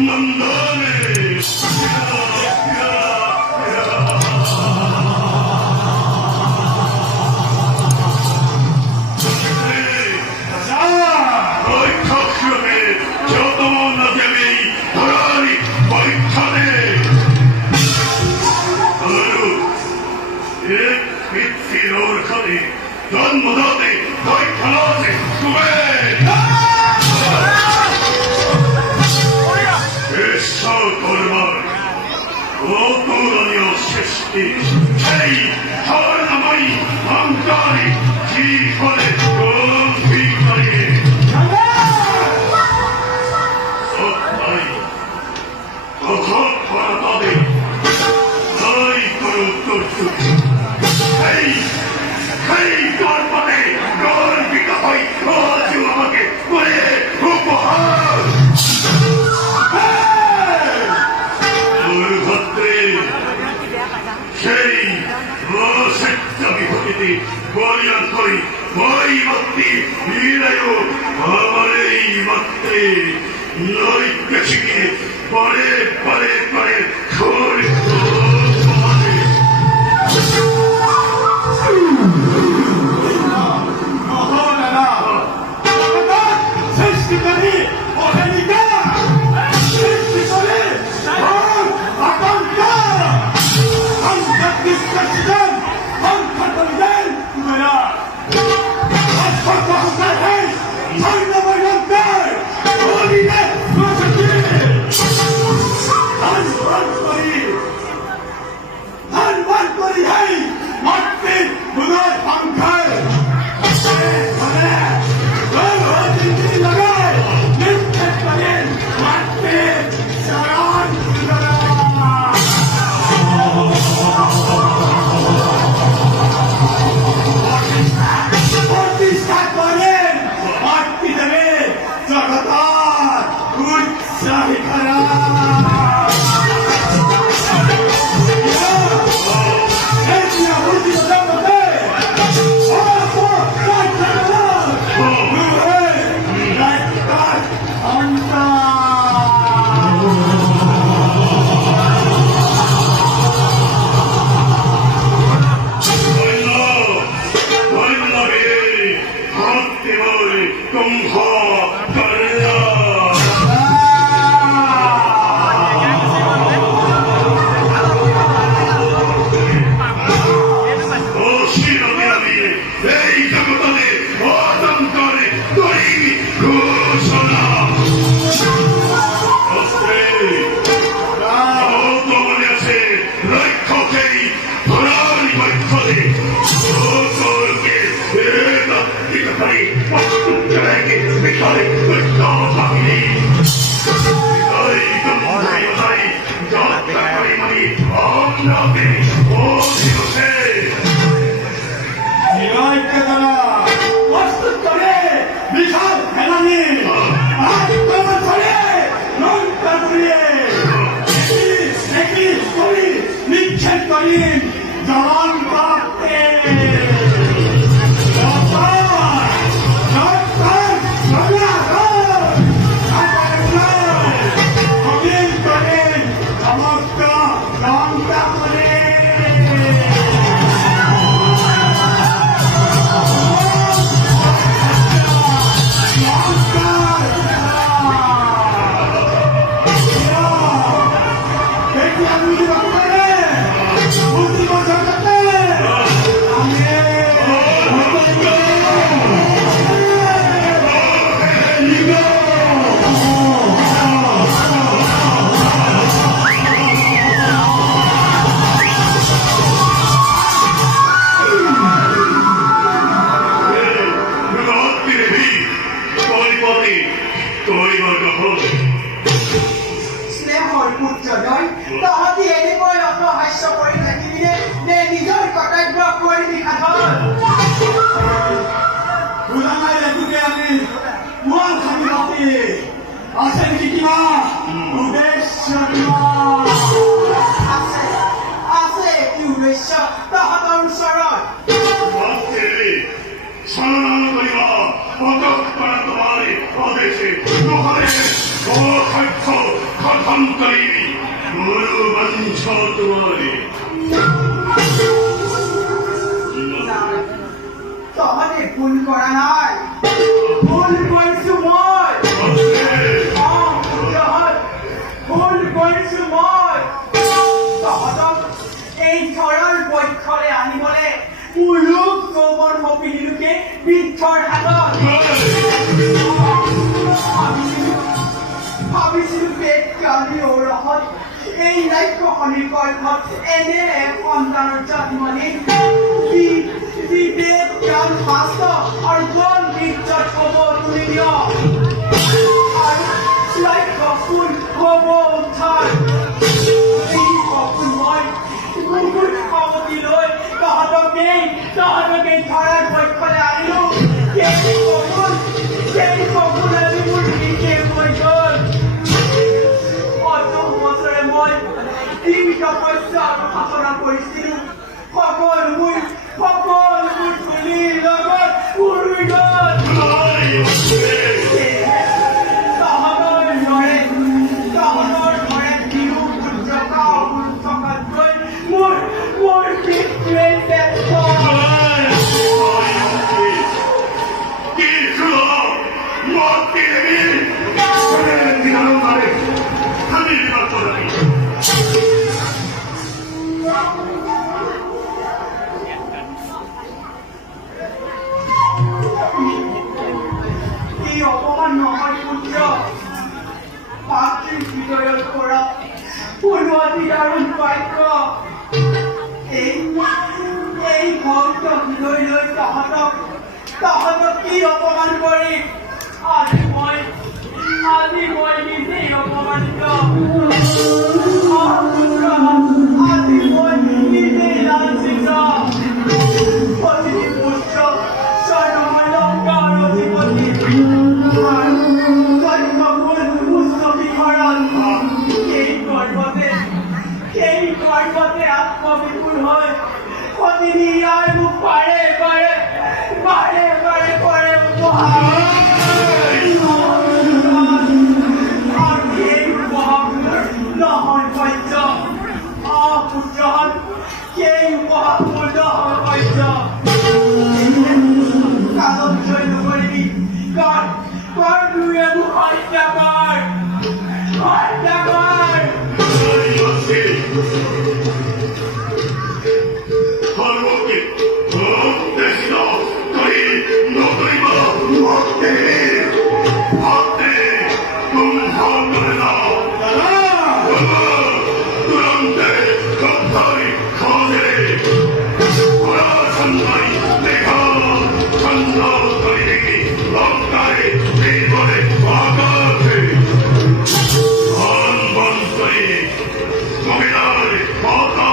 নন্দনে জন্মদাতে তাই খেলাতে তুমি ঈশ্বর করবার অতুলনীয় সৃষ্টি সেই স্বর্ণময়ী অঙ্কারে কি করে গম্ভীর করে সত্যাই কথা করা তাদের তাই করো করতুক সেই গর্বতে গর্বিত হই আজও আমাকে করে উপহার সেই বিভূতিতে বলিয়ান করি ওই ভক্তি বিলয় আমার এই ভক্তি নৈক্য শিখে পরে পরে পরে What অহংকারী বড় বাঞ্ছ তোমারে তহতে ভুল করা নাই ভুল কৰিছো মই ভুল কৰিছো মই তহঁতক এই চৰৰ পক্ষৰে আনিবলে মুলুক যৌৱন সপিলোকে বৃক্ষৰ হাতত ভাবিছিলো পেট কালি ঔৰহত এই ৰাজ্যখনিৰ কৰ্মত এনে এক সন্তানৰ জন্ম দি পেট কাল শাস্ত্ৰ আৰু জন বৃক্ষত হ'ব তুলি দিয় আৰু ৰাজ্যখন হ'ব উদ্ধাৰ এই সপোন মই বহুত সামগ্ৰী লৈ তহঁতকেই ধৰাৰ পক্ষলৈ আনিলো সেই সপোন আজি মোৰ নিজে হৈ গ'ল বছৰে মই তপস্যা আৰু সাধনা কৰিছিলো সকলোবোৰ ধূলিৰ লগত উৰি গ'ল তহঁতৰ ঘৰে বিহু থকাতকৈ মোৰ পিতৃয়ে ব্যস্ত অপমান নহয় পুত্ৰ মাতৃৰ হৃদয়ৰ পৰা পুনৰতি দাৰুণ বাক্য এই ভক্ত হৃদয় লৈ তহঁতক কি অপমান কৰি আজি মই নিজেই অপমানিত আজি মই নিজেই লাঞ্ছিত প্ৰতিটি পুত্ৰ স্বৰ্ণময় অধিপতি আত্মবিপুল হয় প্ৰতিদিন ইয়াৰ মোক পাৰে নহয় সহ্য পুত্ৰহত সেই উপহাসবোৰ নহয় সহ্য কালত জয় নকৰিবি কৰ দুয়ে মোক হত্যা কৰ ধর্মকে দেখিত করি নকরিব ভক্তে কুম্ভ করে না তুরন্তে গদ্দারি খোঁজে ওরা সন্ধাই দেখা ছন্দ করে দেখি লঙ্কায় এই করে আগাতে ধনবন্তরী জমিদার কথা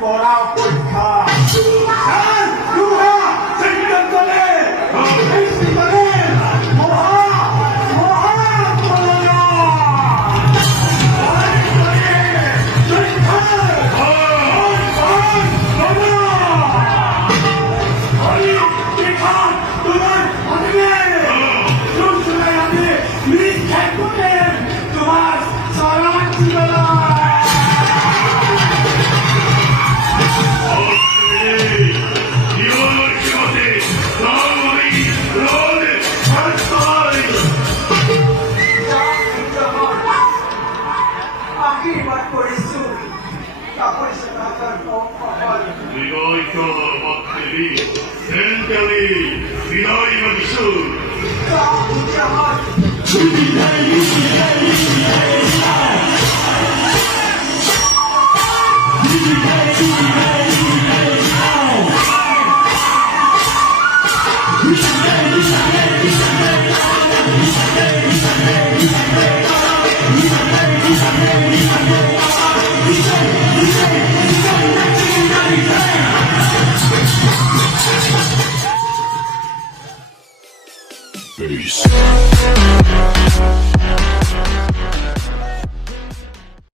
করা পরীক্ষা Yeah. enemies.